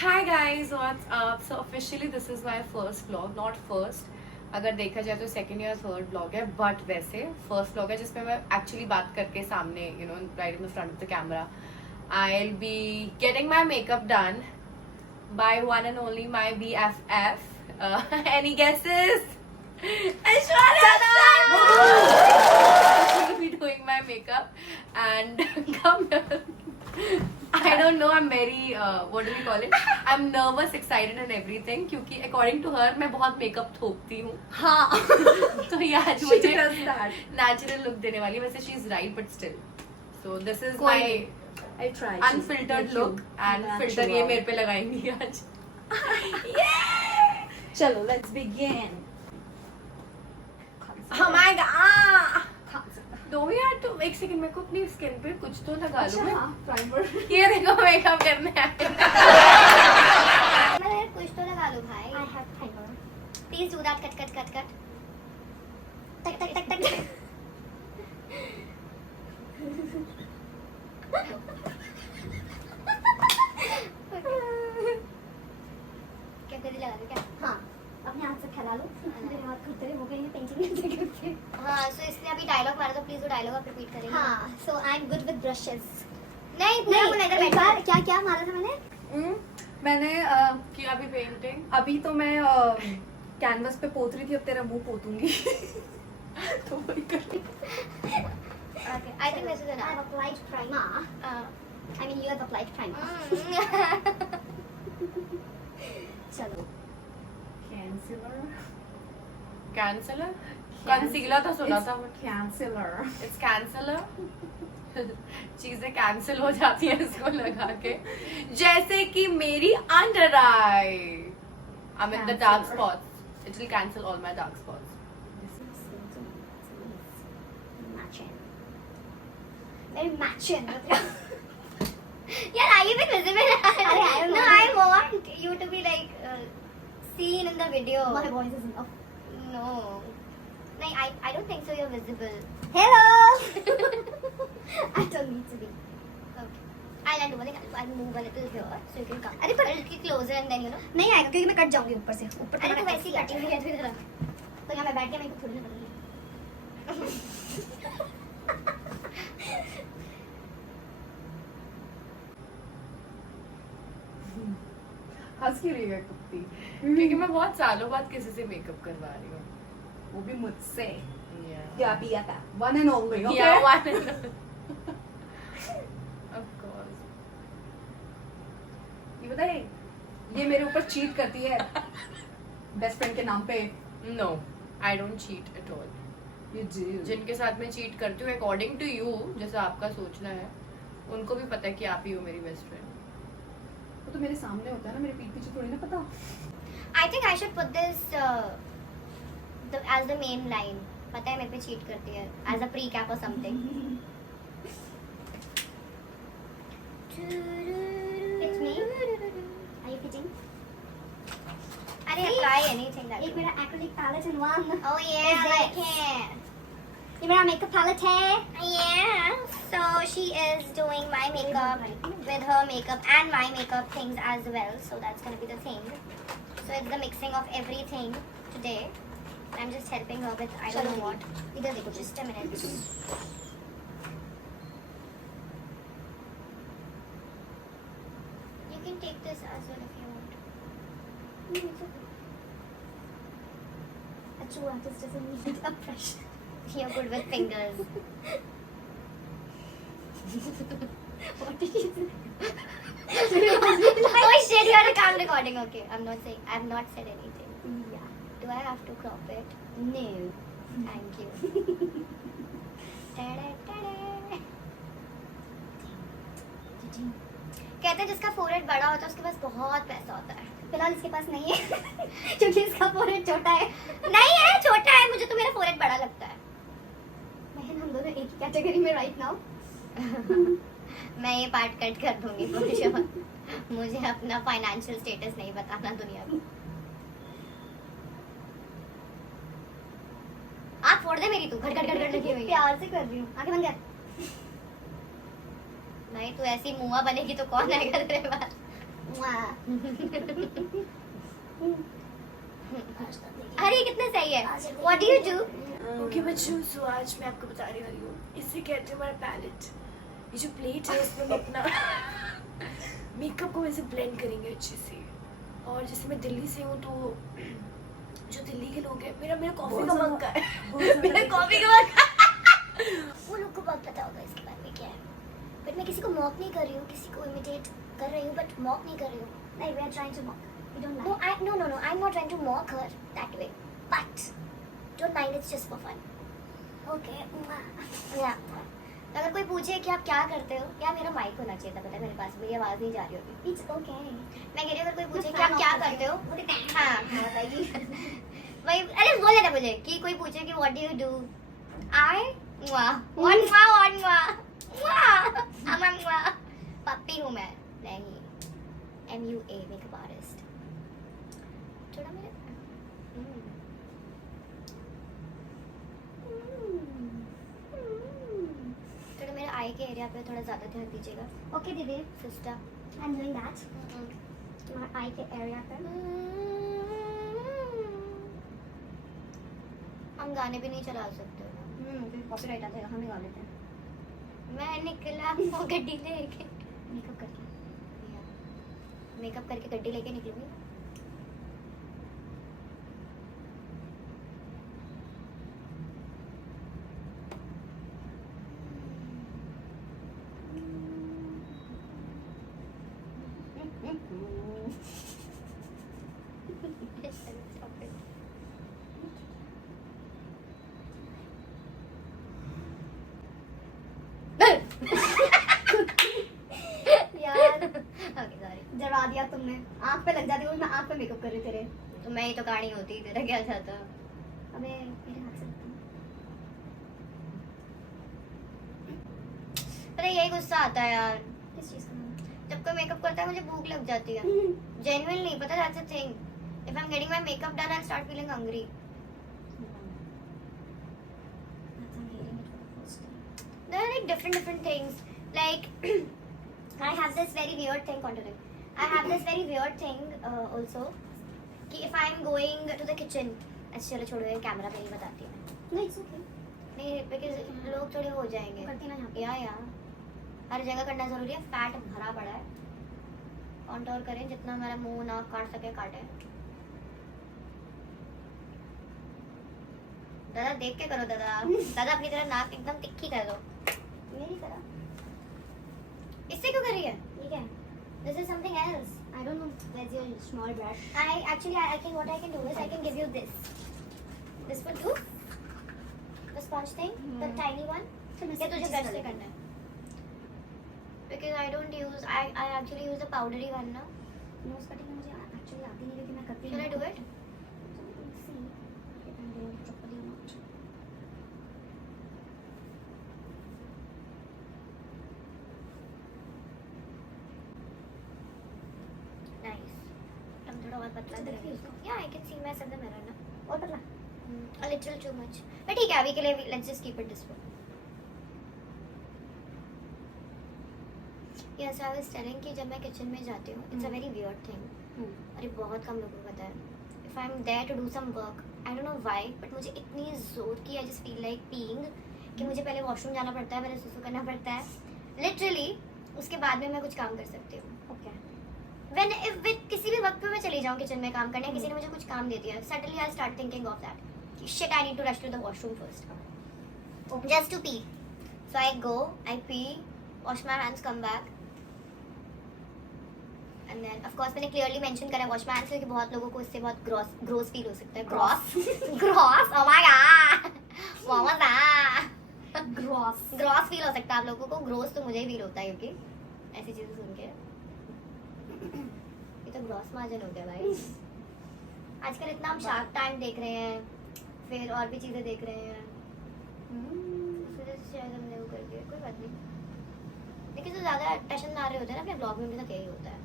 Hi guys, what's up? So officially this is my first vlog, not first. अगर देखा जाए तो second या थर्ड ब्लॉग है, बट वैसे फर्स्ट ब्लॉग है जिसमें मैं एक्चुअली बात करके सामने right in the front of the camera. I'll be getting my makeup done by one and only my BFF. Any guesses? Aishwarya! She'll be doing my makeup and come here. I don't know. I'm very what do we call it? I'm nervous, excited and everything क्योंकि according to her मैं बहुत makeup थोपती हूँ. हाँ. तो ये आज मुझे natural look देने वाली है. वैसे she is right but still. So this is my unfiltered look and filter ये मेरे पे लगाएंगी आज. चलो let's begin. Oh my god. दो मिनट तो एक सेकंड मेरे को अपनी स्किन पे कुछ तो लगा लूं मैं. प्राइमर. ये देखो मेकअप करने आए. मैं कुछ तो लगा लो भाई. I have primer. Please do that. Cut. Tak. क्या कर लगा दो क्या? हाँ. अपने हाथ से फैला लो. मेरे हाथ खुद तेरे हो गए हैं पेंटिंग नहीं करते. हाँ, so इसलिए अभी डायलॉग मारा तो प्लीज वो डायलॉग आप रिपीट करेंगे. हाँ, so I'm good with brushes. नहीं पूरा बोला इधर बैठ. क्या मारा था मैंने? मैंने किया भी पेंटिंग. अभी तो मैं कैनवस पे पोत रही थी, अब तेरा मुंह पोतूंगी. तो वही कर रही. Okay, I think this is enough. I have applied primer. I mean you have applied primer. चलो. कैंसलर. कंसीलर तो सुना था. कैंसलर. It's canceller. चीजें कैंसिल हो जाती है इसको लगा के. जैसे कि मेरी under I. I'm in the dark spots. It will cancel all my dark spots. Very matching. Yeah, are you been visible? No, I want you to be like seen in the video. My voice is enough. No. I don't think so. You're visible. Hello. I don't need to be. Okay. I'll move a little here so you can come. अरे पर little closer and then नहीं आएगा क्योंकि मैं cut जाऊंगी ऊपर से. ऊपर अरे तो वैसे ही कटी हुई है तो इधर. तो यहाँ मैं बैठ के मेरे को थोड़ी ना करूँगी. हंस क्यों रही है कुत्ती? क्योंकि मैं बहुत सालों बाद किसी से मेकअप करवा रही हूँ. वो भी मुझसे. Yeah. या BFF. One and only. Okay. Yeah, one. Of course. ये बताए, ये मेरे ऊपर चीट करती है बेस्ट फ्रेंड के नाम पे. No, I don't cheat at all. You do. जिनके साथ मैं चीट करती हूँ according to you, जैसा आपका सोचना है, उनको भी पता है कि आप ही हो मेरी बेस्ट फ्रेंड. वो तो मेरे सामने होता है ना, मेरे पीठ पीछे थोड़ी ना पता. I think I should put this as the main line. पता है मेरे पे चीट करती है as a pre-cap or something. It's me. Are you fitting? अरे apply anything that. एक मेरा acrylic palette in one. Oh yeah, I like it. ये मेरा makeup palette है. Yeah. So she is doing my makeup with her makeup and my makeup things as well. So that's gonna be the thing. So it's the mixing of everything today. I'm just helping her with I don't know what. इधर देखो, just a minute. You can take this as well if you want. No, it's okay. A true artist doesn't need a brush. You're good with fingers. What did you say? Oh shit, you're a cam recording. Okay, I've not said anything. Yeah. Do I have to crop it? No. Thank you. कहते हैं जिसका forehead बड़ा होता है उसके पास बहुत पैसा होता है. फिलहाल इसके पास नहीं है क्योंकि इसका फोरहेड छोटा है. नहीं है, छोटा है. मुझे तो मेरा फोरहेड बड़ा लगता है. बहन, हम दोनों एक ही कैटेगरी में राइट नाउ. मैं ये पार्ट कट कर दूंगी. मुझे अपना फाइनेंशियल स्टेटस नहीं बताना दुनिया को. आप फोड़ दे मेरी. तू घट लगी हुई है. प्यार से कर रही हूँ. आगे बंद कर. नहीं तू ऐसी मुआ बनेगी तो कौन आएगा तेरे पास. अरे कितना सही है. What do you do? Okay बच्चों, सो आज मैं आपको बता रही हूँ, इसे कहते हैं हमारा पैलेट. ये जो प्लेट है इसमें हम अपना मेकअप को वैसे ब्लेंड करेंगे अच्छे से. और जैसे मैं दिल्ली से हूँ तो जो दिल्ली के लोग हैं, मेरा कॉफी का मग का है. मेरा कॉफी का मग. वो लोग को बहुत पता होगा इसके बारे में क्या है. बट मैं किसी को मॉक नहीं कर रही हूँ, किसी को इमिटेट कर रही हूँ, बट मॉक नहीं कर रही हूँ. नहीं, we are trying to mock. You don't like. No. I'm not trying to mock her that way. But don't mind, it's just for fun. Okay. Yeah. तो अगर कोई पूछे कि आप क्या करते हो, या मेरा माइक होना चाहिए था, पता है मेरे पास, मेरी आवाज़ नहीं जा रही होती. It's okay. मैं कह रही हूँ अगर कोई पूछे कि आप क्या करते हो, हाँ बताइए. भाई अरे बोल देना मुझे कि कोई पूछे कि what do you do? पप्पी हूँ मैं. नहीं, MUA मेकअप आर्टिस्ट. थोड़ा मेरे थोड़ा मेरे आई के एरिया पे थोड़ा ज़्यादा ध्यान दीजिएगा. ओके दीदी, sister, I am doing that. तुम्हारे आई के एरिया पे हम गाने भी नहीं चला सकते ना. कॉपीराइट आता है, हम ही गा लेते हैं. मैं निकला वो गड्डी लेके मेकअप करके गड्डी लेके निकलूंगी. डरा दिया तुमने. आँख पे लग जाती हूँ मैं, आँख पे मेकअप कर रही तेरे. तो मैं ही तो कहानी होती, तेरा क्या चाहता. अबे मेरे हाथ से पता है, यही गुस्सा आता है यार. किस चीज़ का? जब कोई मेकअप करता है मुझे भूख लग जाती है. जेन्युइनली, पता है, that's a thing. If I am getting my makeup done, I start feeling hungry. There are like different things. Like I have this very weird thing. Continue. I have this very weird thing also. कि if I am going to the kitchen, अच्छा चलो छोड़ो, ये camera पे नहीं बताती हूँ. नहीं, it's okay. नहीं, because लोग थोड़े हो जाएंगे. करती ना यहाँ. या हर जगह करना जरूरी है. फैट भरा पड़ा है. कॉन्टोर करें, जितना हमारा मुंह नाक काट सके काटें. दादा देख के करो दादा. दादा अपनी तरह नाक एकदम तिक्की कर दो. मेरी तरह. इससे क्यों कर रही है? ये क्या है? This is something else. I don't know. Where's your small brush? I can what I can do is I can give you this. This will do. The sponge thing, the tiny one. ये तुझे brush से करना है. Because I don't use. I actually use the powdery one ना. Nose cutting मुझे actually आती नहीं, लेकिन मैं करती हूँ. Shall I do it? See if I'm doing it properly or not. Nice. अब थोड़ा और पतला करेंगे इसको. Yeah, I can see myself in the mirror ना. और पतला. A little too much. but ठीक है, अभी के लिए let's just keep it this way. Yes, I was telling कि जब मैं किचन में जाती हूँ, it's a very weird thing. और ये बहुत कम लोगों को पता है. If I'm there to do some work, I don't know why, but मुझे इतनी जोर की I just feel like peeing कि मुझे पहले वॉशरूम जाना पड़ता है, पहले सुसु करना पड़ता है. Literally, उसके बाद में मैं कुछ काम कर सकती हूँ. Okay. When if किसी भी वक्त पे मैं चली जाऊँ किचन में काम करने, किसी ने मुझे कुछ काम दे दिया, suddenly I'll start thinking of that. Shit, I need to rush to the washroom first. Okay. Just to pee. So I go, I pee, wash my hands, come back. And then of course मैंने clearly mention करा wash my hands क्योंकि बहुत लोगों को इससे बहुत gross feel हो सकता है. Gross. Oh my god. What was that? Gross feel हो सकता है आप लोगों को. Gross तो मुझे ही feel होता है क्योंकि ऐसी चीजें सुन के. ये तो gross margin हो गया भाई. आजकल इतना हम शार्क टैंक देख रहे हैं, फिर और भी चीजें देख रहे हैं. इस वजह से शायद हमने वो कर दिया. कोई बात नहीं. लेकिन जो ज़्यादा टशन मार रहे होते हैं ना अपने ब्लॉग में, उनके साथ यही होता है.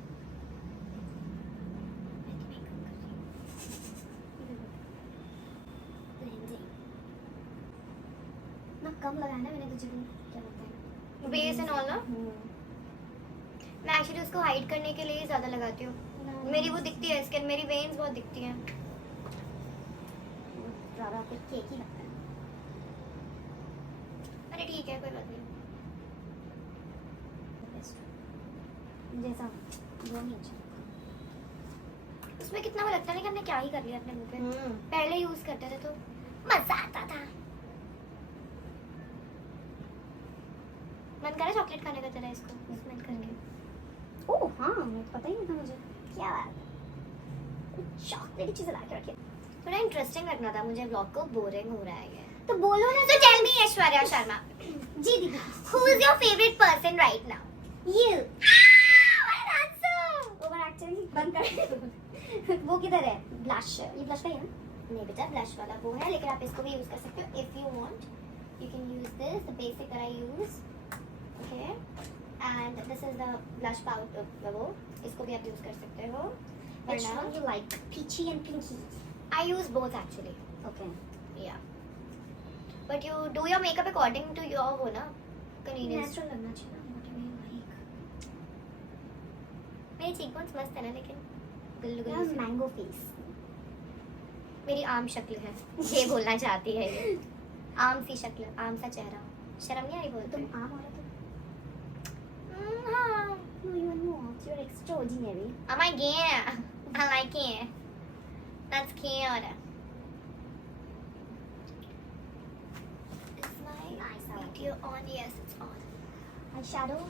ना कम लगाया ना मैंने तुझे. क्या बोलते हैं, बेस एंड ऑल ना. मैं एक्चुअली उसको हाइड करने के लिए ज़्यादा लगाती हूँ. मेरी वो दिखती है स्किन, मेरी वेन्स बहुत दिखती हैं. ज़्यादा कुछ केक ही लगता है. अरे ठीक है, कोई बात नहीं. जैसा वो नहीं अच्छा. उसमें कितना वो लगता है कि हमने क्या ही कर लिया अपने मुंह पे. पहले यूज करते थे तो मजा आता था. मन करा चॉकलेट खाने का तेरा इसको स्मेल करके. ओह हाँ, पता ही नहीं था मुझे. क्या बात, चॉकलेट चीज़ ला के रखी. थोड़ा इंटरेस्टिंग लगना था मुझे. ब्लॉग को बोरिंग हो रहा है ये. तो बोलो ना. तो टेल मी ऐश्वर्या शर्मा. जी दीदी. Who is your favourite person right now? You. What an answer. Over acting बंद कर. वो किधर है? ब्लश. ये ब्लश का है ना? नहीं बेटा, ब्लश वाला वो है, लेकिन आप इसको भी यूज कर सकते हो if you want. You can use this, the basic that I use. Okay. And this is the blush powder. वो इसको भी आप यूज कर सकते हो. Which one you like, peachy and pinky? I use both actually. Okay. Yeah. But you do your makeup according to your वो ना convenience. Natural लगना चाहिए ना. What do you like? मेरी cheekbones मस्त है ना, लेकिन गुल्लू Yeah, गुल्लू. mango face. मेरी आम शक्ल है. ये बोलना चाहती है ये. आम सी शक्ल, आम सा चेहरा. शर्म नहीं आ रही बोलते? तुम आम औरत हो. हाँ. No, you are not. You are extraordinary. Am I gay? I like it. That's cute. Is my Nice, I like video on? Yes, it's on. Eyeshadow.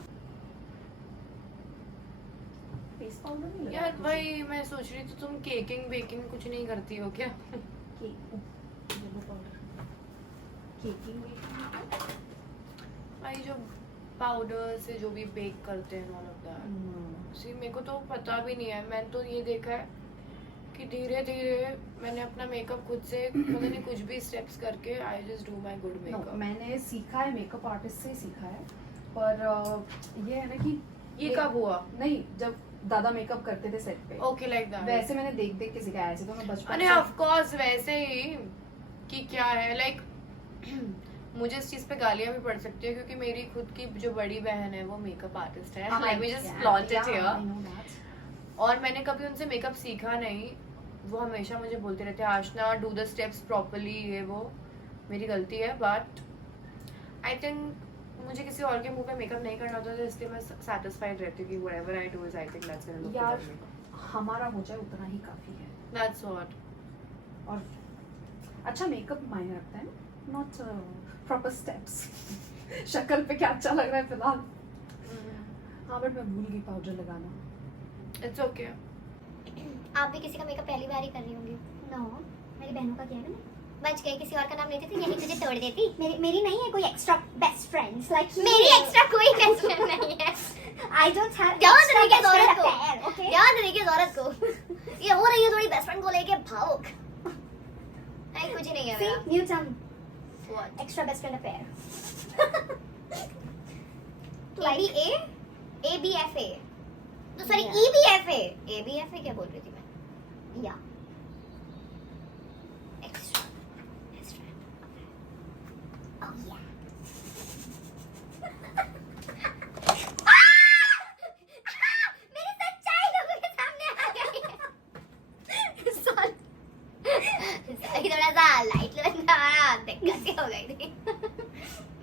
Face powder नहीं यार भाई मैं सोच रही थी तुम केकिंग बेकिंग कुछ नहीं करती हो क्या? Yellow powder. Caking. भाई जो पाउडर से जो भी बेक करते हैं ऑल ऑफ दैट. सी मेरे को तो पता भी नहीं है. मैंने तो ये देखा है कि धीरे धीरे मैंने अपना मेकअप खुद से पता नहीं कुछ भी स्टेप्स करके I just do my good No, makeup. मैंने सीखा है, मेकअप आर्टिस्ट से सीखा है. पर ये है ना कि ये कब हुआ? नहीं, जब दादा मेकअप करते थे सेट पे, ओके लाइक दैट. वैसे मैंने देख देख के सीखा है. ऐसे तो मैं बचपन अरे से ऑफ कोर्स वैसे ही कि क्या है लाइक मुझे इस चीज पे गालियां भी पड़ सकती है क्योंकि मेरी खुद की जो बड़ी बहन है वो मेकअप आर्टिस्ट है. Let me just flaunt it here. और मैंने कभी उनसे मेकअप सीखा नहीं. वो हमेशा मुझे बोलते रहते हैं आशना डू द स्टेप्स प्रॉपर्ली. ये वो मेरी गलती है. बट आई थिंक मुझे किसी और के मुंह पे मेकअप नहीं करना होता, तो इसलिए मैं सैटिस्फाइड रहती हूँ कि whatever I do is I think that's gonna look यार गुड. हमारा हो जाए उतना ही काफी है. That's what. और अच्छा मेकअप मायने रखता है, नॉट प्रॉपर स्टेप्स. शक्ल पे क्या अच्छा लग रहा है फिलहाल. हाँ बट मैं भूल गई पाउडर लगाना. It's okay. आप भी किसी का मेकअप पहली बार ही कर रही होंगी. No, मेरी बहनों का किया है मैंने. बच गए. किसी और का नाम लेती थी, यही तुझे तोड़ देती. मेरी नहीं है कोई एक्स्ट्रा बेस्ट फ्रेंड्स लाइक मेरी एक्स्ट्रा कोई टेंशन नहीं है. आई डोंट हैव ध्यान देने की जरूरत को. ओके. ध्यान देने की जरूरत को. ये हो रही है थोड़ी बेस्ट फ्रेंड को लेके भावुक. नहीं कुछ नहीं है सी मेरा. New term What? Extra best friend affair. ABA? ABFA? तो सॉरी Yeah. EBFA. ABFA क्या बोल रही थी मैं? या Extra. Extra. Oh yeah. मेरी सच्चाई लोगों के सामने आ गई. Sorry. Sorry, थोड़ा सा लाइट लगना दिक्कत सी हो गई थी.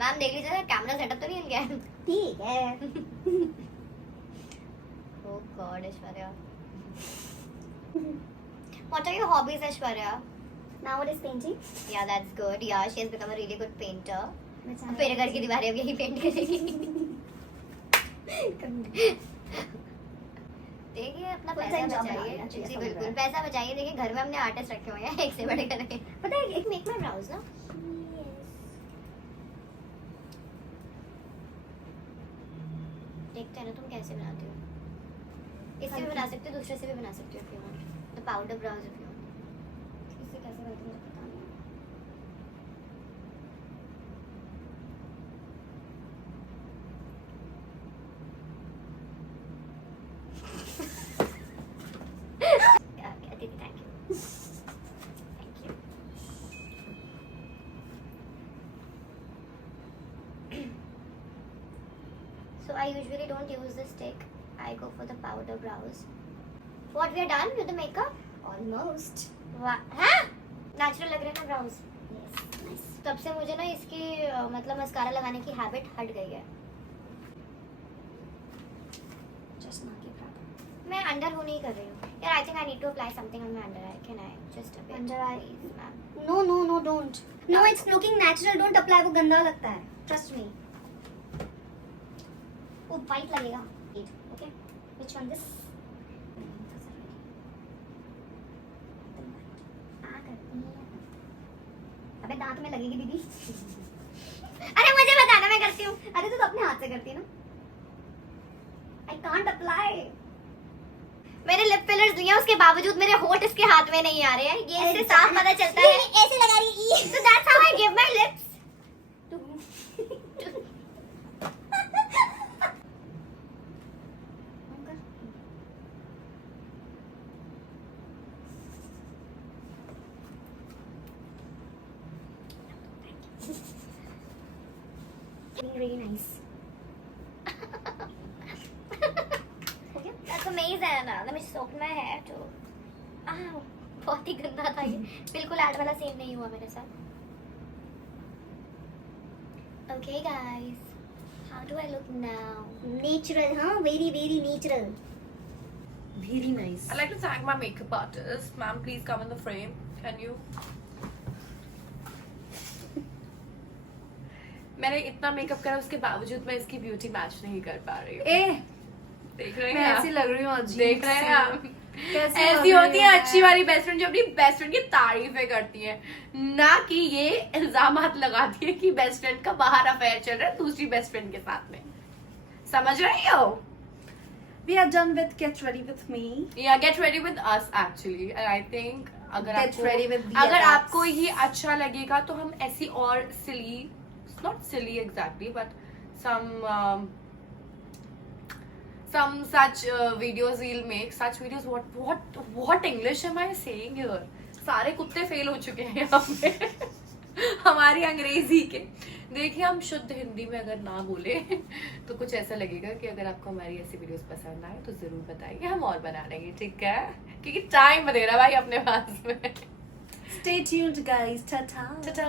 मैम देख लीजिए कैमरा सेटअप तो नहीं हिल गया. ठीक है. Oh God, Aishwarya. What are your hobbies, Aishwarya? Now it is painting. Yeah, that's good. Yeah, she has become a really good painter. Which I मेरे घर की दीवारें अब यही पेंट करेगी. देखिए अपना Full पैसा time job बचाइए. बनाना चाहिए, जी समझ बिल्कुल रहा है. पैसा बचाइए. देखिए घर में हमने आर्टिस्ट रखे हुए हैं एक से बड़े करके. पता है एक मेक माय ब्राउज ना. देखते हैं ना तुम कैसे बनाती हो. इससे भी बना सकते हो, दूसरे से भी बना सकते हो if you want. The powder brows if you want. इससे कैसे करती हूँ मुझे पता नहीं. Aditi, thank you. Thank you. So I usually don't use the stick. I go for the powder brows. What, we are done with the makeup? Almost. हाँ? Natural लग रहे हैं ना brows? Yes, nice. तब से मुझे ना इसकी मतलब मस्कारा लगाने की हैबिट हट गई है. Just not keep proper. मैं अंडर हो नहीं कर रही हूँ. यार, I think I need to apply something on my under eye. Can I just a bit? Under eye, please, ma'am. No, don't. No, it's looking natural. Don't apply. वो गंदा लगता है. Trust me. वो white लगेगा. Okay. Which one? This. अबे दांत में लगेगी दीदी. अरे मुझे बताना, मैं करती हूँ. अरे तू तो अपने हाथ से करती है ना. I can't apply. मैंने लिप फिलर्स लिए उसके बावजूद मेरे होंठ इसके हाथ में नहीं आ रहे हैं. ये इससे साफ पता चलता है. ऐसे लगा रही है. So that's how I give my lips. Really nice. That's amazing. Let me soak my hair too. Ow, बहुत ही गंदा था ये. बिल्कुल ऐड वाला सीन नहीं हुआ मेरे साथ. Okay guys, how do I look now? Natural, huh? Very, very natural. Very nice. I'd like to thank my makeup artist. Ma'am, please come in the frame. Can you? मैंने इतना makeup करा, उसके बावजूद मैं इसकी ब्यूटी मैच नहीं कर पा रही हूँ. देख रहे हैं मैं आप? ऐसी लग रही हूँ अजीब. देख रहे हैं आप? कैसी ऐसी होती है अच्छी वाली बेस्ट फ्रेंड जो अपनी बेस्ट फ्रेंड की तारीफें करती है, ना कि ये इल्जामात लगाती है कि बेस्ट फ्रेंड का बाहर अफेयर चल रहा है दूसरी बेस्ट फ्रेंड के साथ में. समझ रही हो? We are done with Get Ready With Me. Yeah, get ready with us actually. And I think Get ready with अगर VFX. आपको ये अच्छा लगेगा तो हम ऐसी और silly, not silly exactly, but some such videos we'll make. Such videos. What English am I saying here? सारे कुत्ते फेल हो चुके हैं यहाँ पे हमारी अंग्रेजी के. देखिए, हम शुद्ध हिंदी में अगर ना बोले तो कुछ ऐसा लगेगा कि अगर आपको हमारी ऐसी वीडियोस पसंद आए तो जरूर बताइए, हम और बना लेंगे. ठीक है, क्योंकि टाइम दे रहा भाई अपने पास में. Stay tuned, guys. Ta-ta. Ta-da!